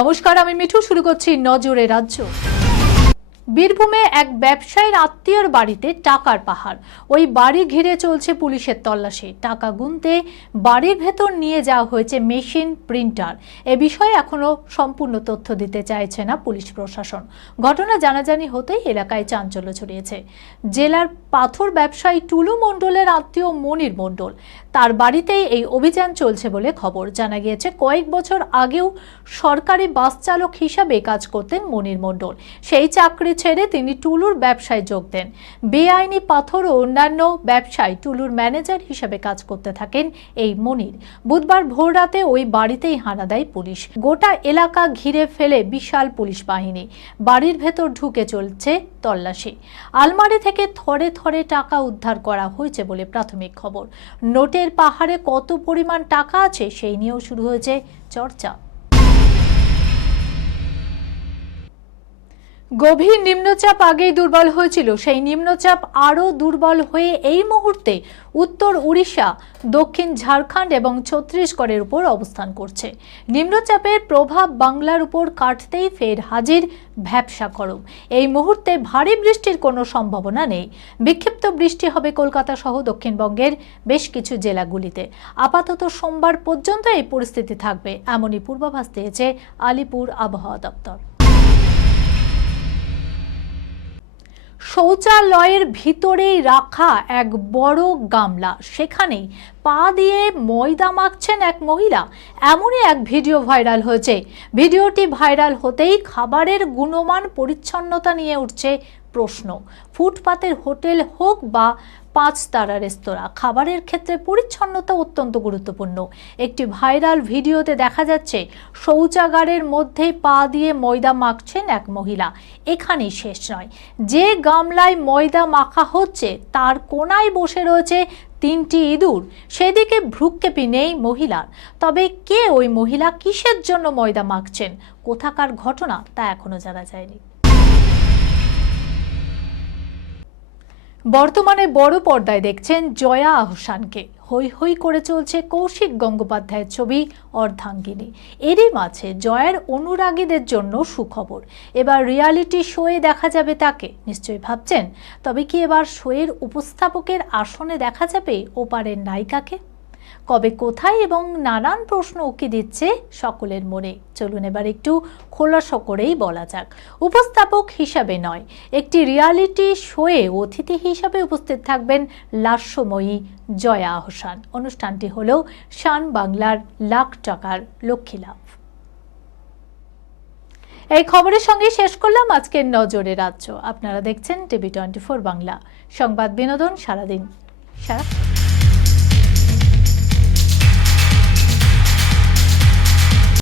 নমস্কার, আমি মিঠু। শুরু করছি নজরে রাজ্য। বীরভূমে এক ব্যবসায়ীর আত্মীয়র বাড়িতে টাকার পাহাড়। ওই বাড়ি ঘিরে চলছে পুলিশের তল্লাশি। টাকা গুনতে বাড়ির ভেতর নিয়ে যাওয়া হয়েছে মেশিন, প্রিন্টার। এ বিষয়ে এখনো সম্পূর্ণ তথ্য দিতে চাইছে না পুলিশ প্রশাসন। ঘটনা জানাজানি হতেই এলাকায় চাঞ্চল্য ছড়িয়েছে। জেলার পাথর ব্যবসায়ী টুলু মণ্ডলের আত্মীয় মনির মণ্ডল, তার বাড়িতেই এই অভিযান চলছে বলে খবর। জানা গিয়েছে, কয়েক বছর আগেও সরকারি বাস চালক হিসাবে কাজ করতেন মনির মণ্ডল। সেই চাকরি ছেড়ে তিনি টুলুর ব্যবসায় যোগ দেন। বেআইনি পাথর ও অন্যান্য ব্যবসায় টুলুর ম্যানেজার হিসেবে কাজ করতে থাকেন এই মনির। বুধবার ভোররাতে ওই বাড়িতেই হানা দেয় পুলিশ। গোটা এলাকা ঘিরে ফেলে বিশাল পুলিশ বাহিনী। বাড়ির ভেতর ঢুকে চলছে তল্লাশি। আলমারি থেকে থরে থরে টাকা উদ্ধার করা হয়েছে বলে প্রাথমিক খবর। নোটের পাহাড়ে কত পরিমাণ টাকা আছে সেই নিয়েও শুরু হয়েছে চর্চা। গভীর নিম্নচাপ আগেই দুর্বল হয়েছিল, সেই নিম্নচাপ আরও দুর্বল হয়ে এই মুহূর্তে উত্তর উড়িষ্যা, দক্ষিণ ঝাড়খণ্ড এবং ছত্তিশগড়ের উপর অবস্থান করছে। নিম্নচাপের প্রভাব বাংলার উপর কাটতেই ফের হাজির ভ্যাপসা গরম। এই মুহূর্তে ভারী বৃষ্টির কোনো সম্ভাবনা নেই। বিক্ষিপ্ত বৃষ্টি হবে কলকাতা সহ দক্ষিণবঙ্গের বেশ কিছু জেলাগুলিতে। আপাতত সোমবার পর্যন্ত এই পরিস্থিতি থাকবে, এমনই পূর্বাভাস দিয়েছে আলিপুর আবহাওয়া দপ্তর। শৌচালয়ের ভিতরেই রাখা এক বড় গামলা, সেখানেই পা দিয়ে ময়দা মাখছেন এক মহিলা। এমনই এক ভিডিও ভাইরাল হয়েছে। ভিডিওটি ভাইরাল হতেই খাবারের গুণমান, পরিচ্ছন্নতা নিয়ে উঠছে প্রশ্ন। ফুটপাতের হোটেল হোক বা 5 তারা রেস্তোরাঁ, খাবারের ক্ষেত্রে পরিচ্ছন্নতা অত্যন্ত গুরুত্বপূর্ণ। একটি ভাইরাল ভিডিওতে দেখা যাচ্ছে শৌচাগারের মধ্যে পা দিয়ে ময়দা মাখছেন এক মহিলা। এখানেই শেষ নয়, যে গামলায় ময়দা মাখা হচ্ছে তার কোনায় বসে রয়েছে 3টি ইঁদুর। সেদিকে ভ্রুক্ষেপই নেই মহিলার। তবে কে ওই মহিলা, কিসের জন্য ময়দা মাখছেন, কোথাকার ঘটনা তা এখনো জানা যায়নি। বর্তমানে বড় পর্দায় দেখছেন জয়া আহসানকে। হই হই করে চলছে কৌশিক গঙ্গোপাধ্যায়ের ছবি অর্ধাঙ্গিনী। এরই মাঝে জয়ার অনুরাগীদের জন্য সুখবর। এবার রিয়ালিটি শোয়ে দেখা যাবে তাকে। নিশ্চয়ই ভাবছেন, তবে কি এবার শোয়ের উপস্থাপকের আসনে দেখা যাবে ওপারের নায়িকাকে? কবে, কোথায় এবং নানান প্রশ্ন উকি দিচ্ছে সকলের মনে। চলুন এবার একটু খোলাসা করেই বলা যাক। উপস্থাপক হিসাবে নয়, একটি রিয়ালিটি শোয়ে অতিথি হিসাবে উপস্থিত থাকবেন লাস্যময়ী জয়া আহসান। অনুষ্ঠানটি হলো শান বাংলার লাখ টাকার লক্ষ্মী লাভ। এই খবরের সঙ্গে শেষ করলাম আজকের নজরে রাজ্য। আপনারা দেখছেন টিভি 24 বাংলা। সংবাদ বিনোদন সারাদিন সারা